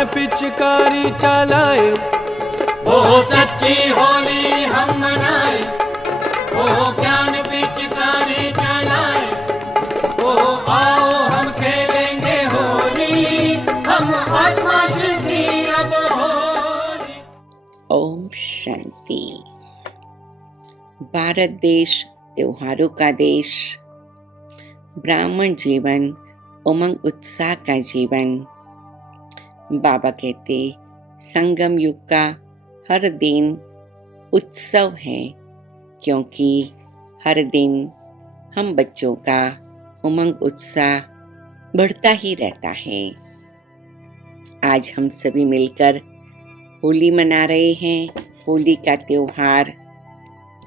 ज्ञान पिचकारी चलाए। ओ सच्ची होली हम मनाए, ओ ज्ञान पिचकारी चलाए। ओ आओ हम खेलेंगे होली, हम आत्मा शुद्धि अब होली। ओम शांति। भारत देश त्योहारों का देश, ब्राह्मण जीवन, उमंग उत्साह का जीवन। बाबा कहते संगम युग का हर दिन उत्सव है, क्योंकि हर दिन हम बच्चों का उमंग उत्साह बढ़ता ही रहता है। आज हम सभी मिलकर होली मना रहे हैं। होली का त्योहार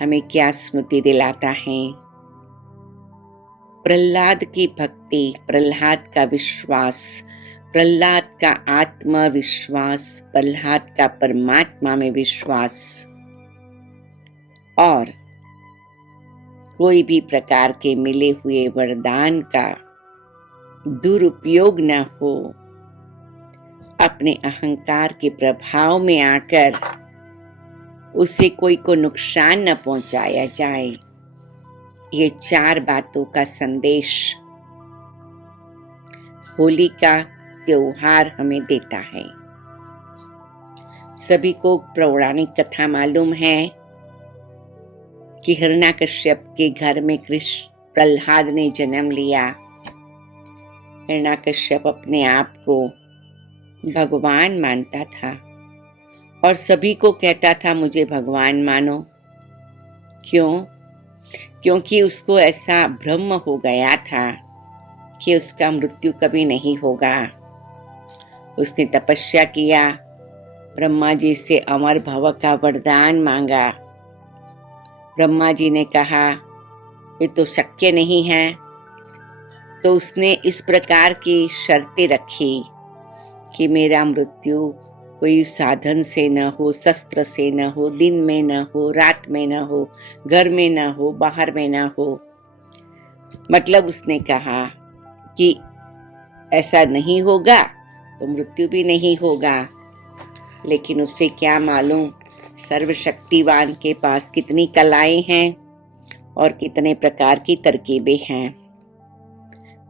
हमें क्या स्मृति दिलाता है? प्रहलाद की भक्ति, प्रहलाद का विश्वास, प्रहलाद का आत्मविश्वास, प्रहलाद का परमात्मा में विश्वास, और कोई भी प्रकार के मिले हुए वरदान का दुरुपयोग न हो, अपने अहंकार के प्रभाव में आकर उसे कोई को नुकसान न पहुंचाया जाए। ये 4 बातों का संदेश होली का त्योहार हमें देता है। सभी को पौराणिक कथा मालूम है कि हिरण्याकश्यप के घर में कृष्ण प्रहलाद ने जन्म लिया। हिरण्याकश्यप अपने आप को भगवान मानता था और सभी को कहता था मुझे भगवान मानो। क्यों? क्योंकि उसको ऐसा भ्रम हो गया था कि उसका मृत्यु कभी नहीं होगा। उसने तपस्या किया, ब्रह्मा जी से अमर भव का वरदान मांगा। ब्रह्मा जी ने कहा ये तो शक्य नहीं है, तो उसने इस प्रकार की शर्तें रखी कि मेरा मृत्यु कोई साधन से न हो, शस्त्र से न हो, दिन में न हो, रात में न हो, घर में न हो, बाहर में न हो। मतलब उसने कहा कि ऐसा नहीं होगा तो मृत्यु भी नहीं होगा। लेकिन उसे क्या मालूम सर्वशक्तिवान के पास कितनी कलाएं हैं और कितने प्रकार की तरकीबें हैं।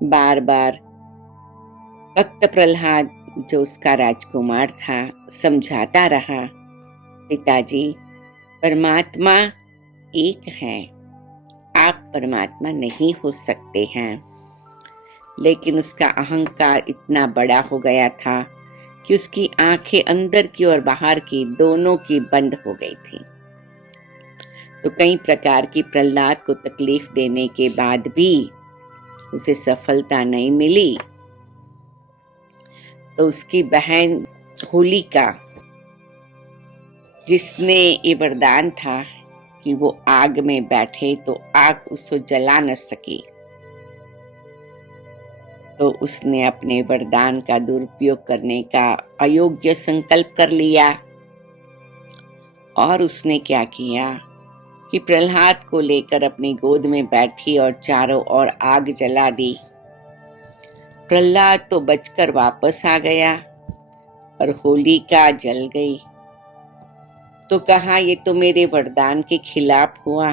बार बार भक्त प्रहलाद, जो उसका राजकुमार था, समझाता रहा, पिताजी परमात्मा एक है, आप परमात्मा नहीं हो सकते हैं। लेकिन उसका अहंकार इतना बड़ा हो गया था कि उसकी आंखें अंदर की और बाहर की दोनों की बंद हो गई थी। तो कई प्रकार की प्रहलाद को तकलीफ देने के बाद भी उसे सफलता नहीं मिली। तो उसकी बहन होलिका, जिसने ये वरदान था कि वो आग में बैठे तो आग उसको जला न सकी, तो उसने अपने वरदान का दुरुपयोग करने का अयोग्य संकल्प कर लिया। और उसने क्या किया कि प्रहलाद को लेकर अपनी गोद में बैठी और चारों ओर आग जला दी। प्रहलाद तो बचकर वापस आ गया और होलिका जल गई। तो कहा ये तो मेरे वरदान के खिलाफ हुआ।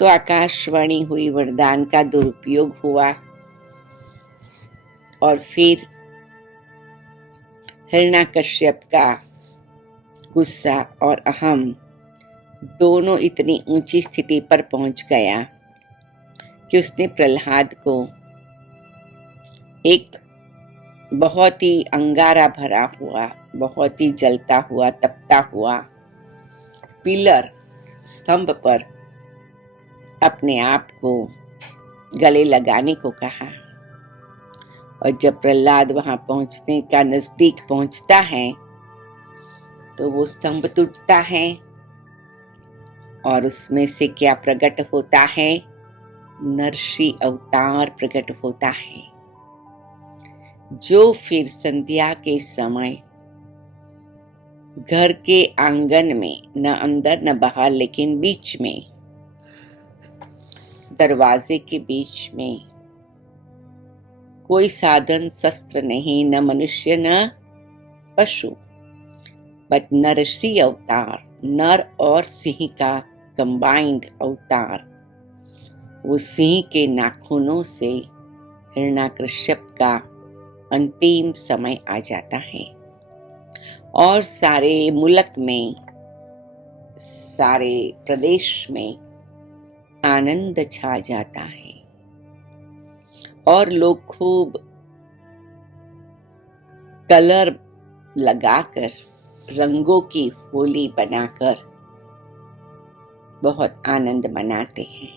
तो आकाशवाणी हुई, वरदान का दुरुपयोग हुआ। और फिर हिरण्याकश्यप का गुस्सा और अहम दोनों इतनी ऊंची स्थिति पर पहुंच गया कि उसने प्रहलाद को एक बहुत ही अंगारा भरा हुआ, बहुत ही जलता हुआ, तपता हुआ पिलर, स्तंभ पर अपने आप को गले लगाने को कहा। और जब प्रहलाद वहां पहुंचने का नजदीक पहुंचता है तो वो स्तंभ टूटता है और उसमें से क्या प्रकट होता है? नरसी अवतार प्रकट होता है, जो फिर संध्या के समय घर के आंगन में, न अंदर न बाहर, लेकिन बीच में, दरवाजे के बीच में, कोई साधन शस्त्र नहीं, न मनुष्य न पशु, बट नरसी अवतार, नर और सिंह का कंबाइंड अवतार। वो सिंह के नाखूनों से हिरण्याकश्यप का अंतिम समय आ जाता है और सारे मुल्क में, सारे प्रदेश में आनंद छा जाता है और लोग खूब कलर लगाकर, रंगों की होली बनाकर बहुत आनंद मनाते हैं।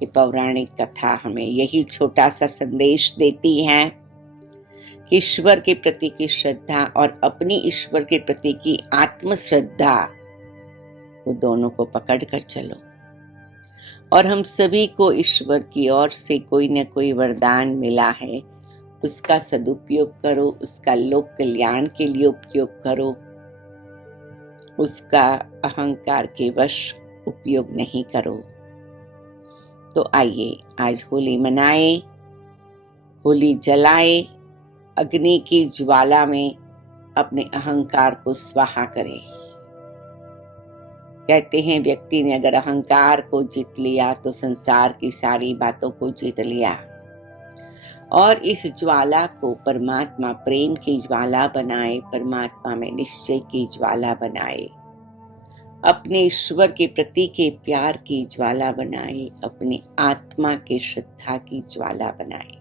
ये पौराणिक कथा हमें यही छोटा सा संदेश देती है कि ईश्वर के प्रति की श्रद्धा और अपनी ईश्वर के प्रति की आत्मश्रद्धा, वो दोनों को पकड़ कर चलो। और हम सभी को ईश्वर की ओर से कोई न कोई वरदान मिला है, उसका सदुपयोग करो, उसका लोक कल्याण के लिए उपयोग करो, उसका अहंकार के वश उपयोग नहीं करो। तो आइए आज होली मनाए, होली जलाए, अग्नि की ज्वाला में अपने अहंकार को स्वाहा करें। कहते हैं व्यक्ति ने अगर अहंकार को जीत लिया तो संसार की सारी बातों को जीत लिया। और इस ज्वाला को परमात्मा प्रेम की ज्वाला बनाए, परमात्मा में निश्चय की ज्वाला बनाए, अपने ईश्वर के प्रति के प्यार की ज्वाला बनाए, अपनी आत्मा के श्रद्धा की ज्वाला बनाए।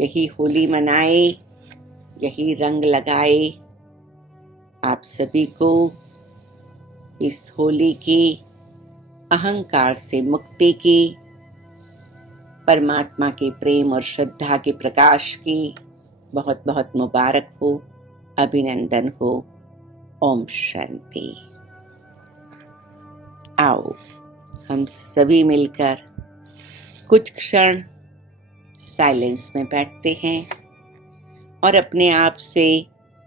यही होली मनाए, यही रंग लगाए। आप सभी को इस होली की अहंकार से मुक्ति की, परमात्मा के प्रेम और श्रद्धा के प्रकाश की बहुत बहुत मुबारक हो, अभिनंदन हो। ओम शांति। आओ हम सभी मिलकर कुछ क्षण साइलेंस में बैठते हैं और अपने आप से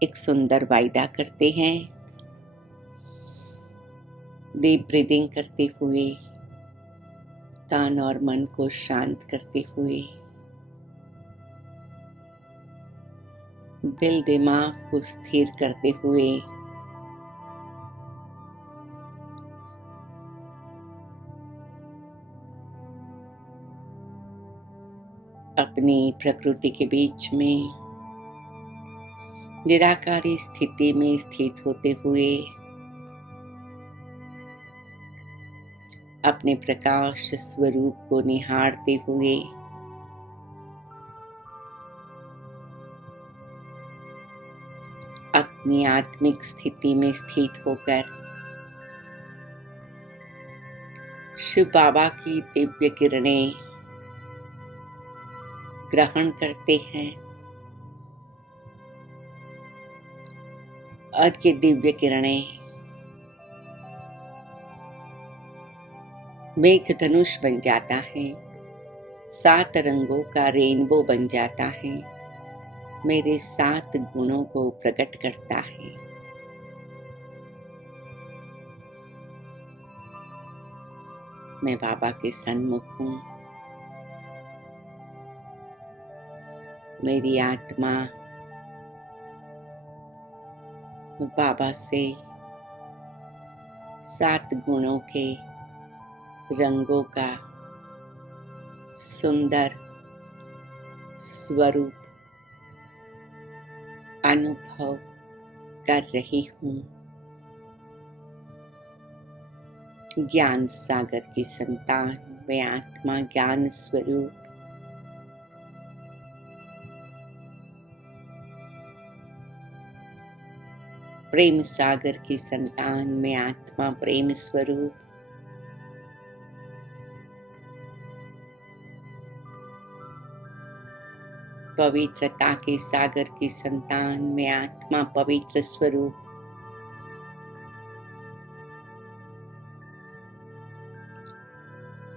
एक सुंदर वायदा करते हैं। डीप ब्रीदिंग करते हुए, तन और मन को शांत करते हुए, दिल दिमाग को स्थिर करते हुए, अपनी प्रकृति के बीच में निराकारी स्थिति में स्थित होते हुए, अपने प्रकाश स्वरूप को निहारते हुए, अपनी आत्मिक स्थिति में स्थित होकर शिव बाबा की दिव्य किरणें ग्रहण करते हैं। और ये दिव्य किरणें मेघ धनुष बन जाता है, 7 रंगों का रेनबो बन जाता है, मेरे 7 गुणों को प्रकट करता है। मैं बाबा के सन्मुख हूँ। मेरी आत्मा बाबा से 7 गुणों के रंगों का सुंदर स्वरूप अनुभव कर रही हूँ। ज्ञान सागर की संतान मैं आत्मा ज्ञान स्वरूप प्रेम सागर की संतान में आत्मा प्रेम स्वरूप पवित्रता के सागर की संतान में आत्मा पवित्र स्वरूप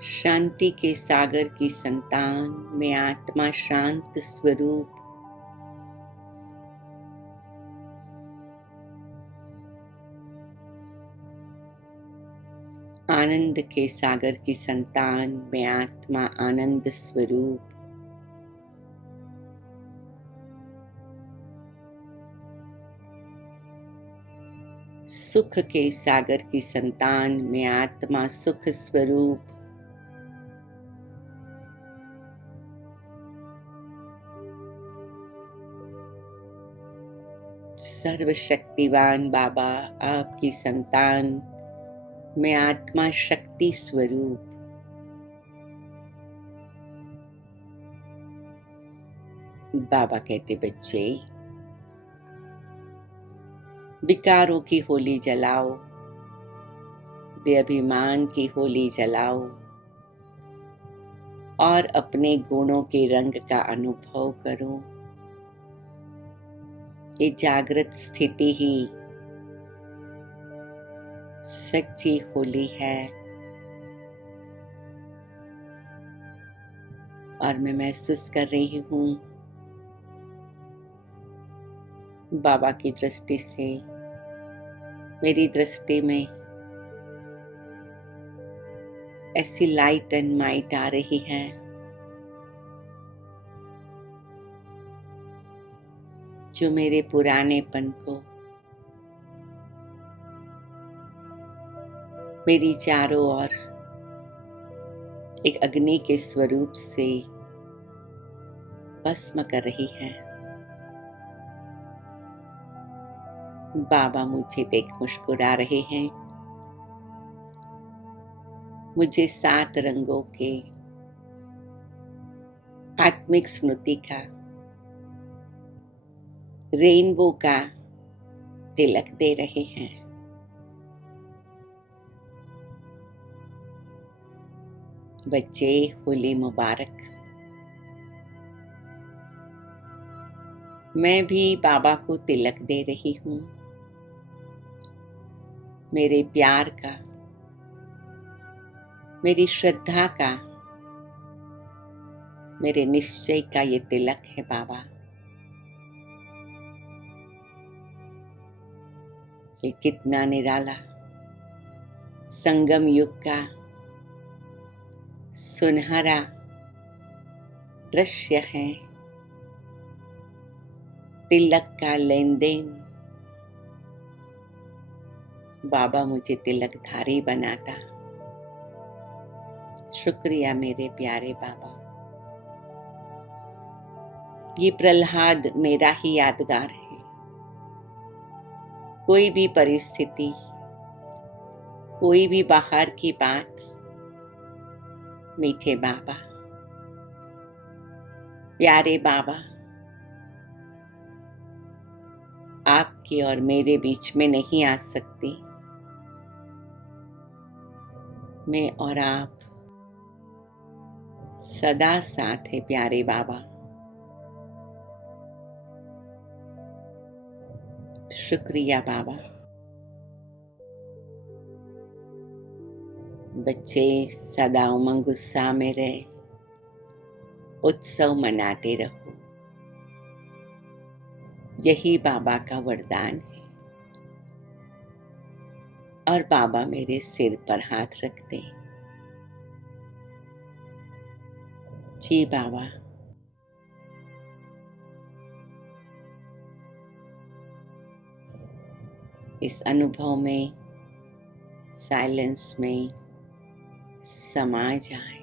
शांति के सागर की संतान में आत्मा शांत स्वरूप आनंद के सागर की संतान में आत्मा आनंद स्वरूप सुख के सागर की संतान, मैं आत्मा सुख स्वरूप सर्वशक्तिवान बाबा आपकी संतान, मैं आत्मा शक्ति स्वरूप बाबा कहते बच्चे विकारों की होली जलाओ, बेअभिमान की होली जलाओ और अपने गुणों के रंग का अनुभव करो। ये जागृत स्थिति ही सच्ची होली है और मैं महसूस कर रही हूँ बाबा की दृष्टि से मेरी दृष्टि में ऐसी लाइट एंड माइट आ रही है जो मेरे पुरानेपन को, मेरी चारों ओर एक अग्नि के स्वरूप से भस्म कर रही है। बाबा मुझे देख मुस्कुरा रहे हैं। मुझे 7 रंगों के आत्मिक स्मृति का, रेनबो का तिलक दे रहे हैं। बच्चे होली मुबारक। मैं भी बाबा को तिलक दे रही हूँ। मेरे प्यार का, मेरी श्रद्धा का, मेरे निश्चय का ये तिलक है बाबा। ये कितना निराला संगम युग का सुनहरा दृश्य है। तिलक का लेन देन। बाबा मुझे तिलकधारी बनाता। शुक्रिया मेरे प्यारे बाबा। ये प्रहलाद मेरा ही यादगार है। कोई भी परिस्थिति, कोई भी बाहर की बात, मीठे बाबा, प्यारे बाबा, आपके और मेरे बीच में नहीं आ सकती। मैं और आप सदा साथ है प्यारे बाबा। शुक्रिया बाबा। बच्चे सदा उमंग उत्साह में रहे, उत्सव मनाते रहो। यही बाबा का वरदान है। और बाबा मेरे सिर पर हाथ रखते। जी बाबा। इस अनुभव में, साइलेंस में समा जाए।